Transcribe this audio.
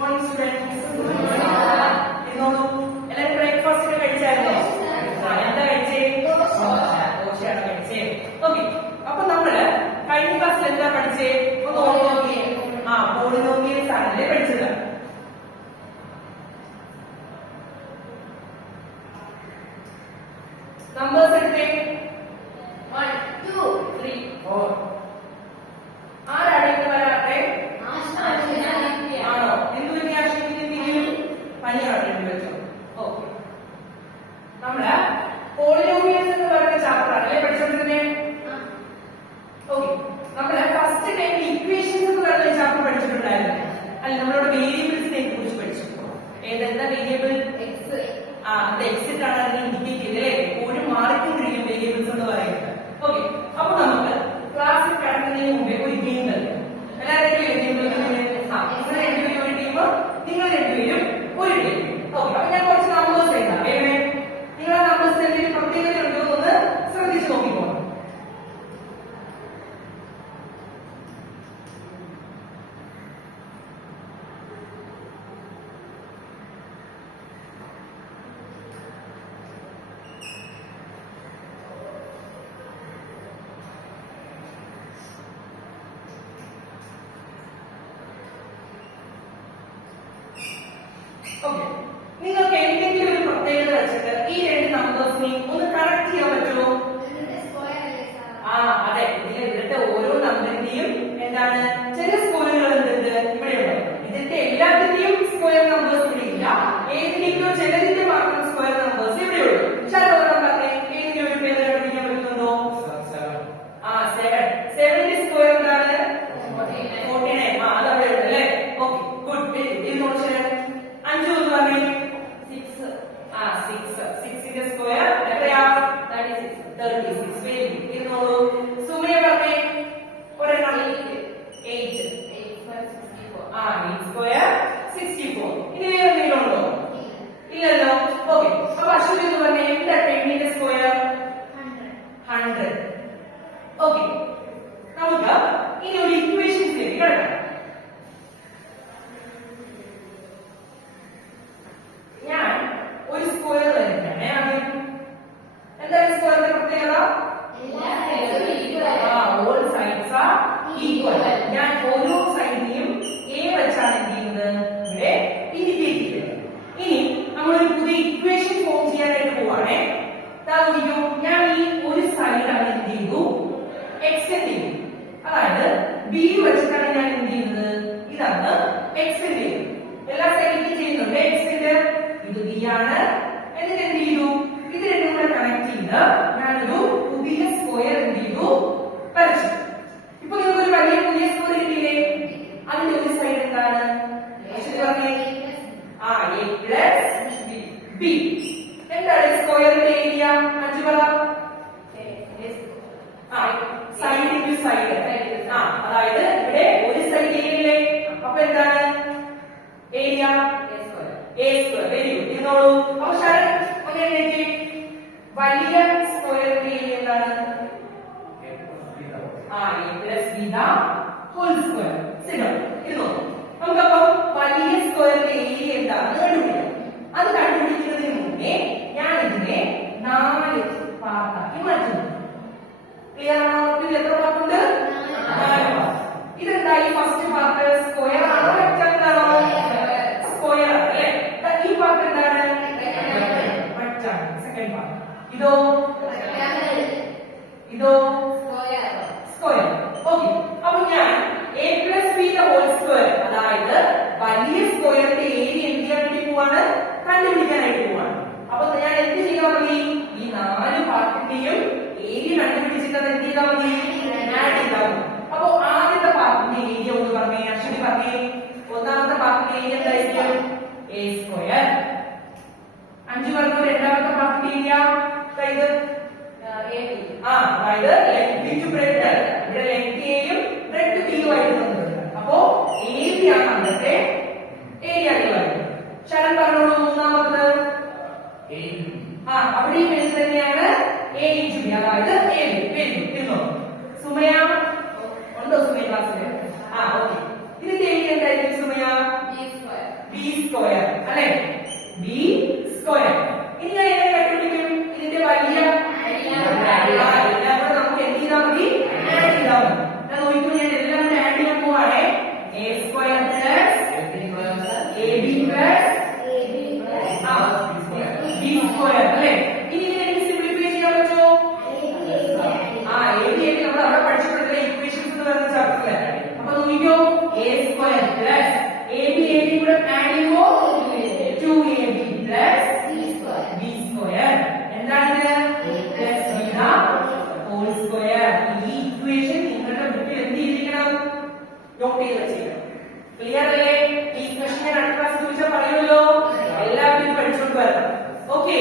morning students. ഇന്നോളൂ എല്ലാവരും breakfast ഒക്കെ കഴിച്ചായിരുന്നോ? എന്താ കഴിച്ചേ? ദോശയാണ് കഴിച്ചേ. ഓക്കെ, അപ്പൊ നമ്മള് കഴിഞ്ഞ ക്ലാസ്സിൽ എന്താ പഠിച്ചേ? ഒന്ന് ഓർമ്മ നോക്കിയേ. പോളിനോമിയൽസ് ആണല്ലേ പഠിച്ചത്. നമ്പേഴ്സ് എടുത്തേ. 1 2 3 4. ആരാണ് ഇന്ന് വരാത്തെ? ആണോ? എന്ത് വ്യത്യാസം? പനിയാണ് വെച്ചോ. ഓക്കെ, നമ്മള് പോളിനോമിയൽസ് എന്ന് പറയുന്ന ചാപ്റ്റർ ആണല്ലേ പഠിച്ചോണ്ടിരുന്നേ. ഓക്കെ, നമ്മള് ഫസ്റ്റ് ടൈം ഇക്വേഷൻസ് എന്ന് പറയുന്ന ചാപ്റ്റർ പഠിച്ചിട്ടുണ്ടായിരുന്നു അല്ല? നമ്മളോട് വേരിയബിൾസിനെ കുറിച്ച് പഠിച്ചു. ഏതെന്താ വേരിയബിൾ? എക്സ്. അത് എക്സിറ്റ് ആണ് അതിനെ ഇൻഡിക്കേറ്റ് ചെയ്തല്ലേ. എപ്പോഴും മാറിക്കൊണ്ടിരിക്കും വേരിയബിൾസ് എന്ന് പറയുന്നത്. ഓക്കെ, അപ്പൊ നമുക്ക് ക്ലാസ്സിൽ കടക്കുന്നതിന് മുമ്പേ ഒരു ഗെയിം കളിക്കാം. എല്ലാവരും രണ്ടുപേരും ഒരു ടീം, നിങ്ങൾ രണ്ടുപേരും ഒരു ടീം. ഓക്കെ, അപ്പൊ ഞാൻ കുറച്ച് നമ്പേഴ്സ് എഴുതാം. നിങ്ങളെ നമ്പേഴ്സിന് എന്തെങ്കിലും പ്രത്യേകത ഉണ്ടോ എന്ന് ശ്രദ്ധിച്ചു നോക്കിക്കോണം. ഓക്കെ, നിങ്ങൾക്ക് എന്തെങ്കിലും ഒരു പ്രത്യേകത വെച്ചിട്ട് ഈ രണ്ട് നമ്പേഴ്സിനെ ഒന്ന് കറക്റ്റ് ചെയ്യാൻ പറ്റുമോ? അതെ, ഇതിന്റെ ഓരോ നമ്പറിന്റെയും എന്താണ് ചില സ്ക്വയറുകൾ ഉണ്ട് ഇവിടെയുണ്ട്. ഇതിന്റെ എല്ലാത്തിന്റെയും സ്ക്വയർ നമ്പേഴ്സ് ഇവിടെ ഇല്ല. ഏതിന്റെയോ ചിലതിന്റെ മാത്രം സ്ക്വയർ നമ്പേഴ്സ് ഇവിടെയുള്ളൂ. ചിലവരെണ്ണം പറഞ്ഞേ ഏതെങ്കിലും ഒരു പേര് കണ്ടുപിടിക്കാൻ പറ്റുന്നുണ്ടോ? 7. 7ന്റെ സ്ക്വയർ എന്താണ്? 49. അത് അവിടെ ഉണ്ട് അല്ലേ? Okay, good. ഇത് നോക്കിയാൽ 5 എന്ന് പറഞ്ഞേ 6. 6ന്റെ സ്ക്വയർ എത്രയാ? 36. Very good. ഇരുന്നോളൂ. സുമയ പറഞ്ഞേ ഒരെണ്ണം 8. 8 സ്ക്വയർ 64. ഇനി വേറെ എന്തെങ്കിലും ഉണ്ടോ? ഇല്ലല്ലോ. ഓക്കെ, അപ്പൊ അശ്വതി എന്ന് പറഞ്ഞേ എന്താ 10ന്റെ സ്ക്വയർ? 100. ഓക്കെ, നമുക്ക് ഇനി ഒരു ഇക്വേഷൻസിലേക്ക് കിടക്കാം. ഞാൻ ഒരു സ്ക്വയർ വരയ്ക്കണേ. ആദ്യം എന്താണ് സ്ക്വയറിന്റെ പ്രത്യേകത? All sides are equal. ഞാൻ ഓരോ സൈഡിനെയും എ വെച്ചാണ് എന്ത് ചെയ്യുന്നത്? ഇവിടെ ഇൻഡിക്കേറ്റ് ചെയ്യുന്നത്. ഇനി നമ്മളൊരു പുതിയ ഇക്വേഷൻ ഫോം ചെയ്യാനായിട്ട് പോവാണേ. നോക്കിക്കോ, ഞാൻ ഈ ഒരു സൈഡാണ് എന്ത് ചെയ്തു? എക്സ്റ്റെൻഡ് ചെയ്തു. അതായത് ബി വെച്ചിട്ടാണ് ഞാൻ എന്ത് ചെയ്യുന്നത്? ഇതാണ് എക്സ്റ്റെൻഡ് ചെയ്തു. എല്ലാ സൈഡിലും ചെയ്യുന്നുണ്ട് എക്സ്റ്റെൻഡ്. ഇത് ബി ആണ്. എന്നിട്ട് എന്ത് ചെയ്തു? ഇത് രണ്ടും കൂടെ കണക്ട് ചെയ്ത് ഞാനൊരു പുതിയ സ്ക്വയർ എന്ത് ചെയ്തു? വരച്ചു. ഇപ്പൊ നിങ്ങൾക്ക് ഒരു വലിയ പുതിയ സ്ക്വയർ കിട്ടിയില്ലേ? അതിന്റെ ഒരു സൈഡ് എന്താണ്? a plus b. എന്താണ് സ്ക്വയറിന്റെ ഏരിയ? 5 പറ. Side into side. അതായത് ഇവിടെ ഒരു സൈഡ് ഏരിയയില്ലേ? അപ്പൊ എന്താണ് area? a square. Very good. ഇരുന്നോളൂ. അപ്പൊ ശരൺ അങ്ങനെ വലിയ സ്ക്വയറിന്റെ ഏരിയ എന്താണ്? a plus b the whole square. Simple. ഇരുന്നോളൂ. നമുക്കപ്പോ വലിയ സ്ക്വയറിന്റെ ഏരിയ എന്താണെന്ന് കണ്ടുപിടിക്കാം. അത് കണ്ടുപിടിക്കുന്നതിന് മുന്നേ ഞാൻ ഇതിനെ 4 പാർട്ടാക്കി മാറ്റുന്നു. ക്ലിയർ ആണോ? ഇതിൽ എത്ര പാർട്ടുണ്ട്? 4 പാർട്ട്. ഇതെന്തായി? ഫസ്റ്റ് പാർട്ട് സ്ക്വയർ ആണോ റെക്ടാങ്കിൾ ആണോ? സ്ക്വയർ ആണ് അല്ലേ? ഈ പാർട്ട് എന്താണ്? റെക്ടാങ്കിൾ. സെക്കൻഡ് പാർട്ട് ഇതോ? ഇതോ? സ്ക്വയർ. ഓക്കെ, അപ്പൊ ഞാൻ a plus b the whole square, അതായത് വലിയ സ്ക്വയറിന്റെ ഏരിയ എന്ത് ചെയ്യാൻ വേണ്ടി പോവാണ്? കണ്ടുപിടിക്കാനായിട്ട് പോവാണ്. അപ്പൊ ഞാൻ എന്ത് ചെയ്താൽ മതി? ഈ 4 പാർട്ടിന്റെയും ഏരിയ കണ്ടുപിടിച്ചിട്ട് അത് എന്ത് ചെയ്താൽ മതി? ആഡ് ചെയ്താൽ മതി. അപ്പൊ ആദ്യത്തെ പാർട്ടിന്റെ ഏരിയ ഒന്ന് പറഞ്ഞേ. അശ്വതി പറഞ്ഞേ. ഒന്നാമത്തെ പാർട്ടിന്റെ ഏരിയ എന്തായിരിക്കും? a square. 5 പറഞ്ഞു. രണ്ടാമത്തെ പാർട്ടിന്റെ ഏരിയ ഇത് അതായത് ലെങ്ത് ടു ബ്രെഡ്. ഇവിടെ ലെങ്ത് എയും ബ്രെഡ് ബിയും ആയിട്ട് തന്നിട്ടുണ്ട്. അപ്പോ ഏരിയ ആണ് അന്നത്തെ ഏരിയ ഡിവൈഡ്. ശരൺ പറഞ്ഞോളൂ. മൂന്നാമത് അവിടെയും എന്ത് തന്നെയാണ്? a ഇൻറ്റു ബി, അതായത് a ബി. Very good. ഇരുന്നോ. സുമയ ഉണ്ടോ? സുമയ ക്ലാസ്സിൽ? ഓക്കെ, ഇതിന്റെ ഏരിയ എന്തായിരിക്കും സുമയ? b square. സ്ക്വയർ അല്ലേ ബി സ്ക്വയർ ഇനി ഞാൻ എങ്ങനെ കണ്ടുപിടിക്കും ഇതിന്റെ വലിയ എല്ലാം കൂടെ നമുക്ക് എന്ത് ചെയ്താൽ മതി ആഡ് ചെയ്താൽ മതി ഞാൻ നോക്കിക്കോ ഞാൻ എല്ലാം കൂടെ ആഡ് ചെയ്യാൻ പോവാണേ A square plus A B plus B square അല്ലേ ഇനി ഇതിനെ സിംപ്ലിഫൈ ചെയ്യാൻ പറ്റുമോ എ ബി ആയിട്ട് നമ്മൾ അവിടെ പഠിച്ചിട്ടുള്ള ഇക്വേഷൻസ് എന്ന് പറയുന്ന ചാപ്റ്ററിൽ അപ്പൊ നോക്കിക്കോ A square plus A B കൂടെ ആഡ് ചെയ്യുമോ 2ab പ്ലസ് ബി സ്ക്വയർ എന്താണ് പ്ലസ് ബി ഹോൾ സ്ക്വയർ ഈ ഇക്വേഷൻ നിങ്ങളുടെ ബുക്കിൽ എന്ത് ചെയ്തിരിക്കണം നോട്ട് ചെയ്ത് വെച്ചിരിക്കണം ക്ലിയർ അല്ലേ ഈ ഇക്വേഷൻ ഞാൻ അടുത്ത ക്ലാസ് ചോദിച്ചാൽ പറയുമല്ലോ എല്ലാവരും പഠിച്ചോണ്ട് വരണം ഓക്കെ